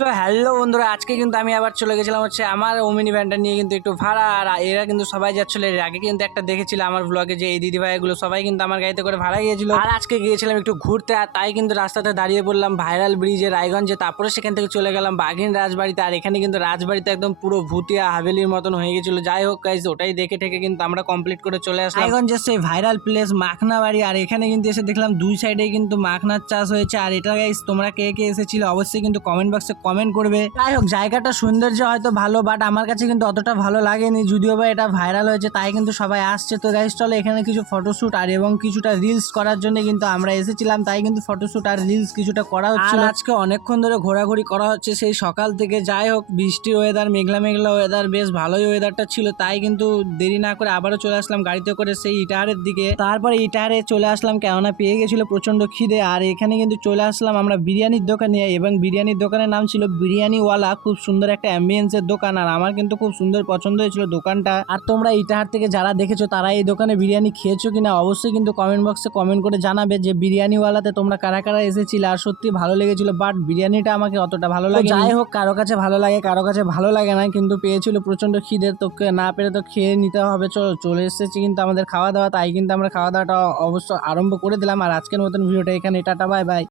তো হ্যালো বন্ধুরা, আজকে কিন্তু আমি আবার চলে গেছিলাম হচ্ছে আমার ওমিনি ভ্যানটা নিয়ে কিন্তু একটু ভাড়া। আর এরা কিন্তু সবাই যাচ্ছিল, এর আগে কিন্তু একটা দেখেছিল আমার ব্লগে যে এই দিদি ভাইগুলো সবাই কিন্তু আমার গাড়িতে করে ভাড়া গিয়েছিল। আর আজকে গিয়েছিলাম একটু ঘুরতে, আর তাই কিন্তু রাস্তাতে দাঁড়িয়ে পড়লাম ভাইরাল ব্রিজে রায়গঞ্জে। তারপরে সেখান থেকে চলে গেলাম বাঘিন রাজবাড়িতে। আর এখানে কিন্তু রাজবাড়িতে একদম পুরো ভুতিয়া হাভেলির মতন হয়ে গেছিল। যাই হোক গাইস, ওটাই দেখে ঠেকে কিন্তু আমরা কমপ্লিট করে চলে আসলাম রায়গঞ্জের সেই ভাইরাল প্লেস মাখনা বাড়ি। আর এখানে কিন্তু এসে দেখলাম দুই সাইডে কিন্তু মাখনার চাষ হয়েছে। আর এটা গাইস, তোমরা কে কে এসেছিল অবশ্যই কিন্তু কমেন্ট বক্সে কমেন্ট করবে। যাই হোক, জায়গাটা সৌন্দর্য হয়তো ভালো, বাট আমার কাছে কিন্তু অতটা ভালো লাগেনি, যদিও বা এটা ভাইরাল হয়েছে তাই কিন্তু সবাই আসছে। তো গাইস চলো, এখানে কিছু ফটোশুট আর এবং কিছুটা রিলস করার জন্য কিন্তু আমরা এসেছিলাম, তাই কিন্তু ফটোশুট আর রিলস কিছুটা করা হচ্ছিল। আজকে অনেকক্ষণ ধরে ঘোরাঘুরি করা হচ্ছে সেই সকাল থেকে। যাই হোক, বৃষ্টির ওয়েদার, মেঘলা মেঘলা ওয়েদার, বেশ ভালোই ওয়েদারটা ছিল, তাই কিন্তু দেরি না করে আবারও চলে আসলাম গাড়িতে করে সেই ইটাহারের দিকে। তারপরে ইটাহারে চলে আসলাম, কেননা পেয়ে গেছিল প্রচন্ড খিদে। আর এখানে কিন্তু চলে আসলাম আমরা বিরিয়ানির দোকানে, এবং বিরিয়ানির দোকানের নাম ছিল বিরিয়ানিওয়ালা। খুব সুন্দর একটা অ্যাম্বিয়েন্সের দোকান, আর আমার কিন্তু খুব সুন্দর পছন্দ হয়েছিল দোকানটা। আর তোমরা ইটাহার থেকে যারা দেখেছো তারা এই দোকানে বিরিয়ানি খেয়েছো কিনা অবশ্যই কিন্তু কমেন্ট বক্সে কমেন্ট করে জানাবে যে বিরিয়ানিওয়ালাতে তোমরা কারা কারা এসেছিলে আর সত্যি ভালো লেগেছিল। বাট বিরিয়ানিটা আমাকে অতটা ভালো লাগে। যাই হোক, কারো কাছে ভালো লাগে কারো কাছে ভালো লাগে না, কিন্তু পেয়েছিল প্রচন্ড খিদে, তো না পেরে তো খেয়ে নিতে হবে। চলে এসেছি কিন্তু আমাদের খাওয়া দাওয়া, তাই কিন্তু আমরা খাওয়া দাওয়াটা অবশ্য আরম্ভ করে দিলাম। আর আজকের মতন ভিডিওটা এখানে, টাটা বাই বাই।